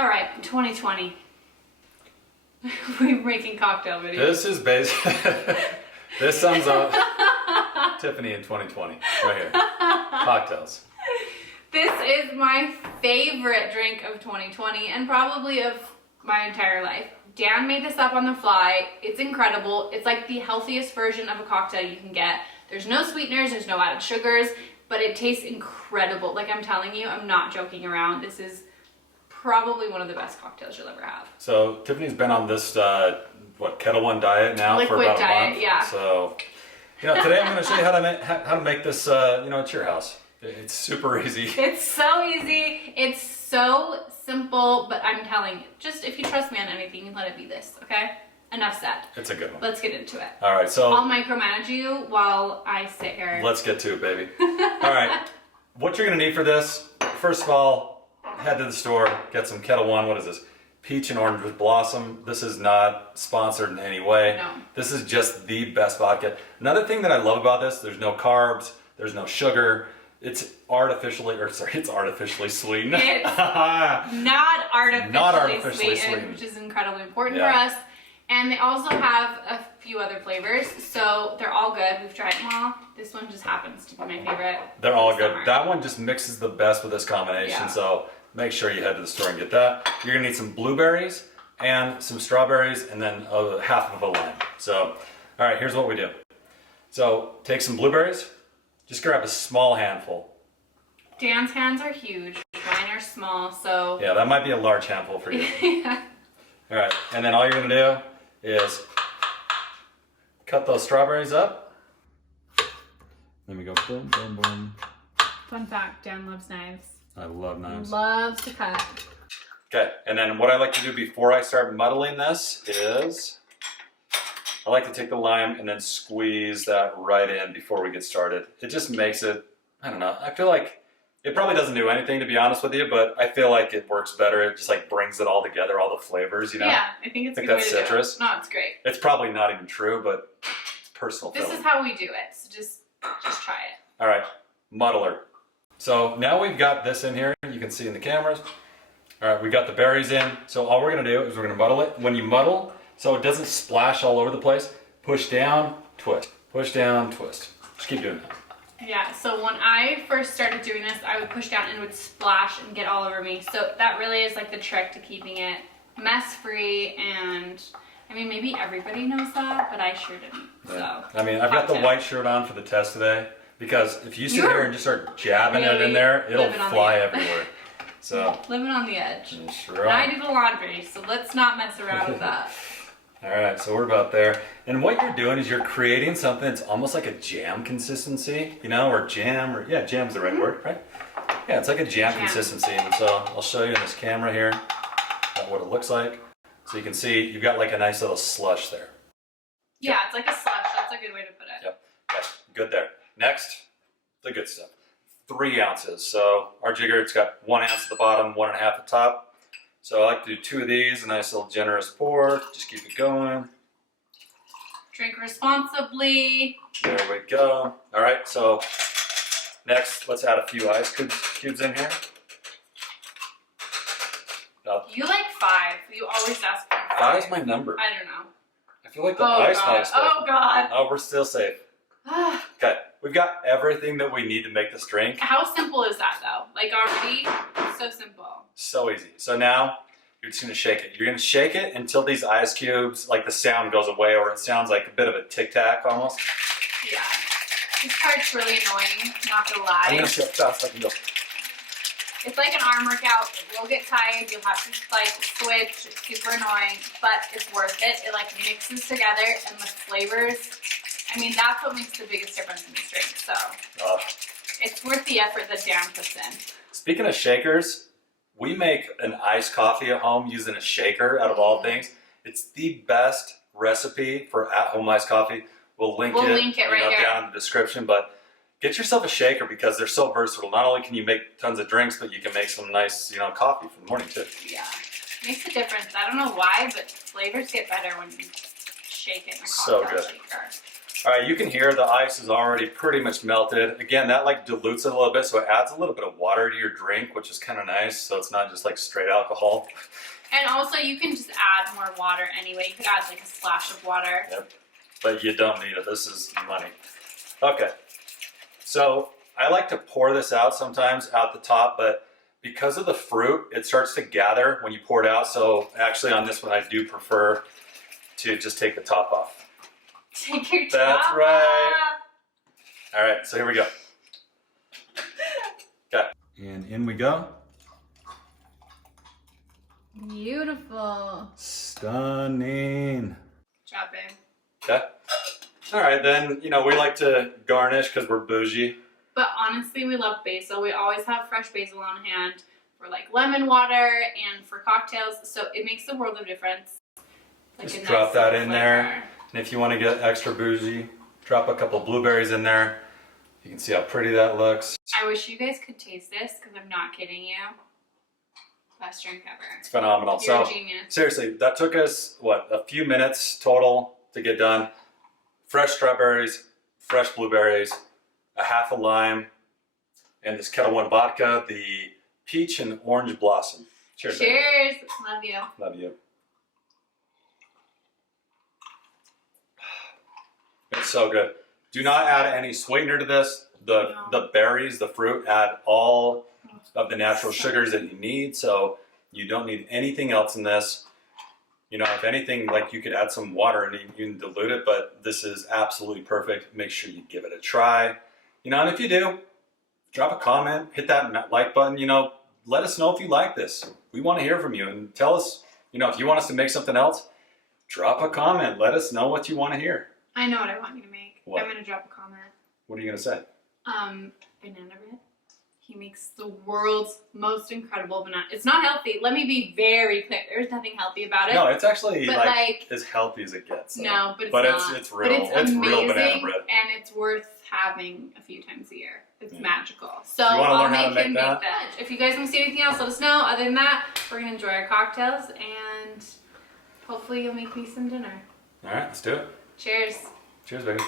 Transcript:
All right, 2020. We're making cocktail videos. This is basically, this sums up Tiffany in 2020, right here. Cocktails. This is my favorite drink of 2020 and probably of my entire life. Dan made this up on the fly. It's incredible. It's like the healthiest version of a cocktail you can get. There's no sweeteners, there's no added sugars, but it tastes incredible. Like I'm telling you, I'm not joking around. This is probably one of the best cocktails you'll ever have. So Tiffany's been on this, Kettle One diet now Liquid for about diet, a month. yeah. So, today I'm going to show you how to make this, at your house. It's super easy. It's so easy. It's so simple, but I'm telling you, just if you trust me on anything, let it be this, okay? Enough said. It's a good one. Let's get into it. All right, so I'll micromanage you while I sit here. let's get to it, baby. All right, what you're going to need for this, first of all, head to the store, get some Kettle One. What is this? Peach and orange with blossom. This is not sponsored in any way. No. This is just the best vodka. Another thing that I love about this, there's no carbs, there's no sugar. It's artificially sweetened. It's not artificially sweetened. sweetened, which is incredibly important Yeah. for us. And they also have a few other flavors, so they're all good. We've tried them all. This one just happens to be my favorite. They're all this good. summer. That one just mixes the best with this combination, Yeah. so make sure you head to the store and get that. You're gonna need some blueberries and some strawberries and then half of a lime. So, all right, here's what we do. So take some blueberries, just grab a small handful. Dan's hands are huge, mine are small, so. Yeah, that might be a large handful for you. Yeah. All right, and then all you're gonna do is cut those strawberries up. Then we go boom, boom, boom. Fun fact, Dan loves knives. I love knives. Loves to cut. Okay, and then what I like to do before I start muddling this is I like to take the lime and then squeeze that right in before we get started. It just makes it, I don't know, I feel like it probably doesn't do anything, to be honest with you, but I feel like it works better. It just like brings it all together, all the flavors, Yeah, I think it's a good way that's to do citrus. it. No, it's great. It's probably not even true, but it's personal This feeling. is how we do it, so just try it. All right, muddler. So now we've got this in here. You can see in the cameras. All right, we got the berries in. So all we're gonna do is we're gonna muddle it. When you muddle, so it doesn't splash all over the place, push down, twist. Push down, twist. Just keep doing that. Yeah, so when I first started doing this, I would push down and it would splash and get all over me. So that really is like the trick to keeping it mess-free, and I mean, maybe everybody knows that, but I sure didn't. Yeah. So I mean, I've got the tip. white shirt on for the test today because if you sit You're here and just start jabbing it in really there, it'll living on fly the edge. everywhere. So, living on the edge. sure. And I do the laundry, so let's not mess around with that. All right, so we're about there. And what you're doing is you're creating something that's almost like a jam consistency, or jam, jam's the right word, right? Yeah, it's like a jam consistency. And so I'll show you in this camera here what it looks like. So you can see you've got like a nice little slush there. Yeah, it's like a slush. That's a good way to put it. Yep, okay, good there. Next, the good stuff. 3 ounces. So our jigger, it's got 1 ounce at the bottom, 1.5 at the top. So I like to do 2 of these, a nice little generous pour. Just keep it going. Drink responsibly. There we go. All right, so next, let's add a few ice cubes in here. You like 5. You always ask for 5. 5 is my number. I don't know. I feel like the Oh ice god. might stuff. Oh god. Oh, we're still safe. Okay, we've got everything that we need to make this drink. How simple is that though? Like already, so simple. So easy. So now you're just gonna shake it. You're gonna shake it until these ice cubes, like the sound goes away, or it sounds like a bit of a tic tac almost. Yeah. This part's really annoying, not gonna lie. I'm gonna see how fast I can go. It's like an arm workout. It will get tired. You'll have to like switch. It's super annoying, but it's worth it. It like mixes together, and the flavors. I mean, that's what makes the biggest difference in this drink. So it's worth the effort that Dan puts in. Speaking of shakers, we make an iced coffee at home using a shaker out of all things. It's the best recipe for at-home iced coffee. We'll link it right here down in the description, but get yourself a shaker because they're so versatile. Not only can you make tons of drinks, but you can make some nice, coffee for the morning too. Yeah, makes a difference. I don't know why, but flavors get better when you shake it in a So cocktail good. shaker. All right, you can hear the ice is already pretty much melted. Again, that like dilutes it a little bit, so it adds a little bit of water to your drink, which is kind of nice. So it's not just like straight alcohol. And also, you can just add more water anyway. You could add like a splash of water. Yep. But you don't need it. This is money. Okay. So I like to pour this out sometimes out the top, but because of the fruit, it starts to gather when you pour it out. So actually on this one, I do prefer to just take the top off. Take your top That's right. off. All right, so here we go. Okay. And in we go. Beautiful. Stunning. Job, babe. Okay. All right, then, you know, we like to garnish because we're bougie. But honestly, we love basil. We always have fresh basil on hand for like lemon water and for cocktails. So it makes a world of difference. Like Just a drop nice that little in there. flavor. And if you want to get extra bougie, drop a couple blueberries in there. You can see how pretty that looks. I wish you guys could taste this because I'm not kidding you. Best drink ever. It's phenomenal. You're So a genius. seriously, that took us, what, a few minutes total to get done. Fresh strawberries, fresh blueberries, a half a lime, and this Kettle One vodka, the peach and orange blossom. Cheers. baby. Cheers. Love you. Love you. It's so good. Do not add any sweetener to this. The berries, the fruit, add all of the natural sugars that you need. So you don't need anything else in this. You know, if anything, like you could add some water and you can dilute it, but this is absolutely perfect. Make sure you give it a try. You know, and if you do, drop a comment, hit that like button, you know, let us know if you like this. We want to hear from you and tell us, you know, if you want us to make something else, drop a comment. Let us know what you want to hear. I know what I want you to make. What? I'm going to drop a comment. What are you going to say? Banana bread. He makes the world's most incredible banana. It's not healthy. Let me be very clear. There's nothing healthy about it. No, it's actually but like as healthy as it gets. So. No, but it's but not. it's real. But it's amazing, real banana bread. and it's worth having a few times a year. It's magical. So you wanna I'll learn how to make him make make that? that. If you guys want to see anything else, let us know. Other than that, we're gonna enjoy our cocktails, and hopefully you'll make me some dinner. All right, let's do it. Cheers. Cheers, baby.